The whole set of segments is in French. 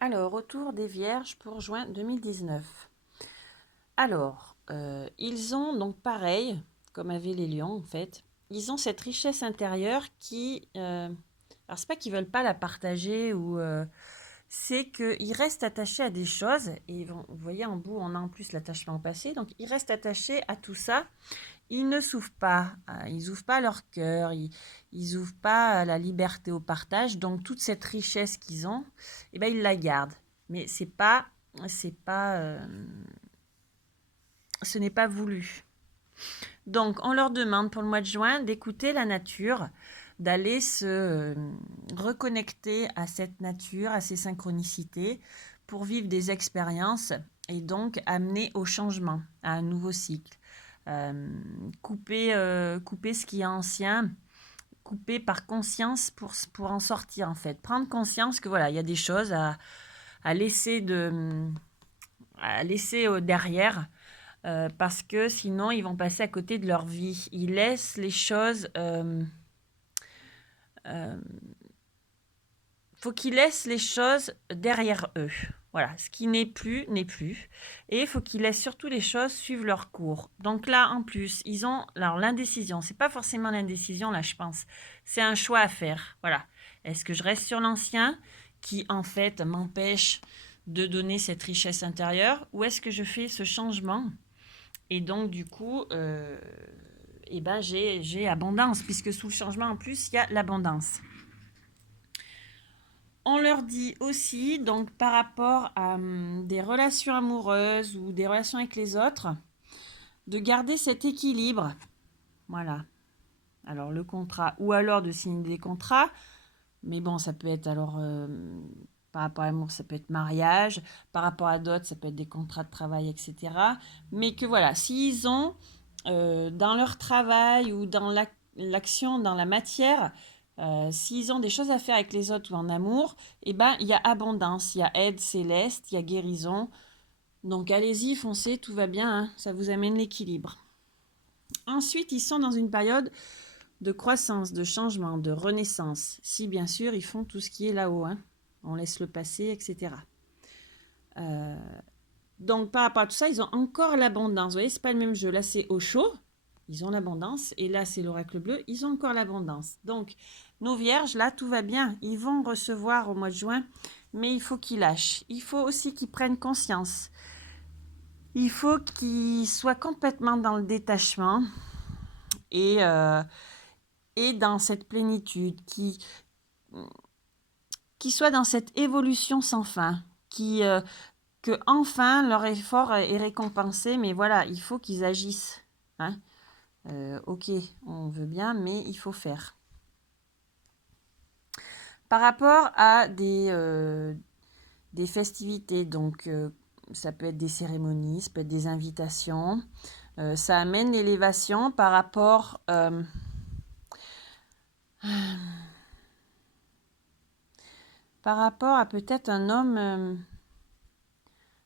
Alors, retour des Vierges pour juin 2019. Alors, ils ont donc pareil, comme avaient les lions en fait, ils ont cette richesse intérieure qui... alors, c'est pas qu'ils veulent pas la partager ou... c'est qu'ils restent attachés à des choses. Et vous voyez, en bout, on a en plus l'attachement au passé. Donc, ils restent attachés à tout ça. Ils ne s'ouvrent pas. Ils ouvrent pas leur cœur. Ils ouvrent pas la liberté au partage. Donc, toute cette richesse qu'ils ont, eh ben, ils la gardent. Mais c'est pas, ce n'est pas voulu. Donc, on leur demande pour le mois de juin d'écouter la nature, d'aller se reconnecter à cette nature, à ces synchronicités, pour vivre des expériences et donc amener au changement, à un nouveau cycle. Couper ce qui est ancien, couper par conscience pour en sortir en fait. Prendre conscience que voilà, il y a des choses à laisser, à laisser derrière parce que sinon ils vont passer à côté de leur vie. Ils laissent les choses. Euh, faut qu'ils laissent les choses derrière eux. Voilà, ce qui n'est plus, n'est plus. Et il faut qu'ils laissent surtout les choses suivre leur cours. Donc là, en plus, ils ont alors l'indécision. C'est pas forcément l'indécision, là, je pense. C'est un choix à faire. Voilà. Est-ce que je reste sur l'ancien, qui en fait m'empêche de donner cette richesse intérieure, ou est-ce que je fais ce changement et donc, du coup, eh ben, j'ai abondance, puisque sous le changement, en plus, il y a l'abondance. On leur dit aussi, donc par rapport à des relations amoureuses ou des relations avec les autres, de garder cet équilibre. Voilà. Alors, le contrat, ou alors de signer des contrats, mais bon, ça peut être alors, par rapport à l'amour, ça peut être mariage, par rapport à d'autres, ça peut être des contrats de travail, etc. Mais que voilà, s'ils ont dans leur travail ou dans l'action, dans la matière, s'ils ont des choses à faire avec les autres ou en amour, eh ben, il y a abondance, il y a aide céleste, il y a guérison. Donc allez-y, foncez, tout va bien, hein, ça vous amène l'équilibre. Ensuite, ils sont dans une période de croissance, de changement, de renaissance. Si bien sûr, ils font tout ce qui est là-haut, hein. On laisse le passé, etc. Euh, donc par rapport à tout ça, ils ont encore l'abondance. Vous voyez, c'est pas le même jeu. Là, c'est au chaud, ils ont l'abondance. Et là, c'est l'oracle bleu, ils ont encore l'abondance. Donc, nos vierges, là, tout va bien. Ils vont recevoir au mois de juin, mais il faut qu'ils lâchent. Il faut aussi qu'ils prennent conscience. Il faut qu'ils soient complètement dans le détachement et, euh, et dans cette plénitude, qui soient dans cette évolution sans fin, que enfin leur effort est récompensé, mais voilà, il faut qu'ils agissent. Hein. Ok, on veut bien, mais il faut faire. Par rapport à des festivités, donc ça peut être des cérémonies, ça peut être des invitations, ça amène l'élévation par rapport à peut-être un homme,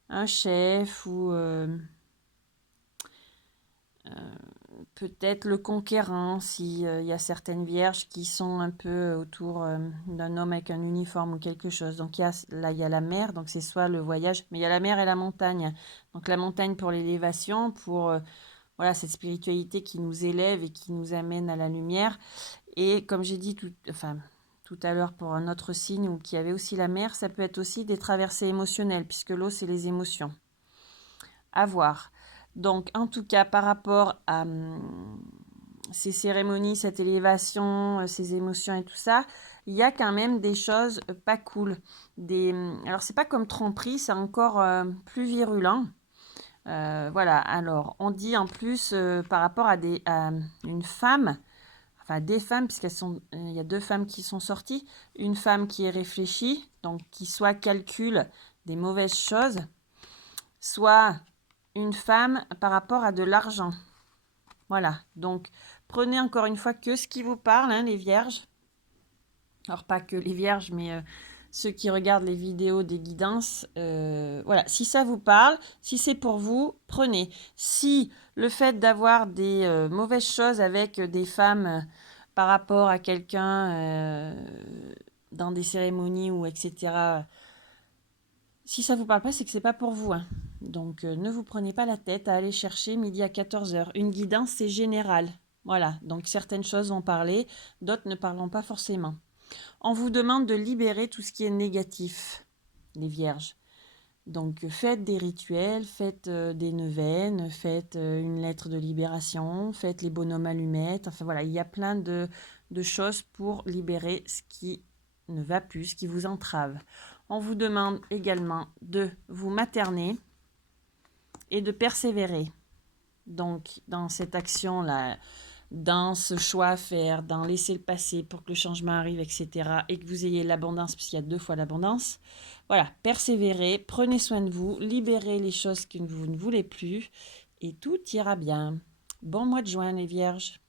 un chef ou peut-être le conquérant, s'il y a certaines vierges qui sont un peu autour d'un homme avec un uniforme ou quelque chose. Donc là, il y a la mer, donc c'est soit le voyage, mais il y a la mer et la montagne. Donc la montagne pour l'élévation, pour voilà, cette spiritualité qui nous élève et qui nous amène à la lumière. Et comme j'ai dit tout à l'heure pour un autre signe où qui avait aussi la mer, ça peut être aussi des traversées émotionnelles, puisque l'eau, c'est les émotions. À voir. Donc, en tout cas, par rapport à ces cérémonies, cette élévation, ces émotions et tout ça, il y a quand même des choses pas cool. Alors, c'est pas comme tromperie, c'est encore plus virulent. Voilà, alors, on dit en plus par rapport à une femme, enfin des femmes, puisqu'elles sont, il y a deux femmes qui sont sorties, une femme qui est réfléchie, donc qui soit calcule des mauvaises choses, soit une femme par rapport à de l'argent. Voilà, donc prenez encore une fois que ce qui vous parle, hein, les vierges. Alors pas que les vierges, mais ceux qui regardent les vidéos des guidances. Voilà, si ça vous parle, si c'est pour vous, prenez. Si le fait d'avoir des mauvaises choses avec des femmes par rapport à quelqu'un dans des cérémonies ou etc., Si ça ne vous parle pas, c'est que c'est pas pour vous, hein. Donc, ne vous prenez pas la tête à aller chercher midi à 14 heures. Une guidance, c'est général. Voilà, donc certaines choses vont parler, d'autres ne parleront pas forcément. On vous demande de libérer tout ce qui est négatif, les vierges. Donc faites des rituels, faites des neuvaines, faites une lettre de libération, faites les bonhommes allumettes. Enfin voilà, il y a plein de choses pour libérer ce qui ne va plus, ce qui vous entrave. On vous demande également de vous materner et de persévérer. Donc dans cette action-là, dans ce choix à faire, dans laisser le passer pour que le changement arrive, etc. Et que vous ayez l'abondance, puisqu'il y a 2 fois l'abondance. Voilà, persévérez, prenez soin de vous, libérez les choses que vous ne voulez plus, et tout ira bien. Bon mois de juin, les vierges.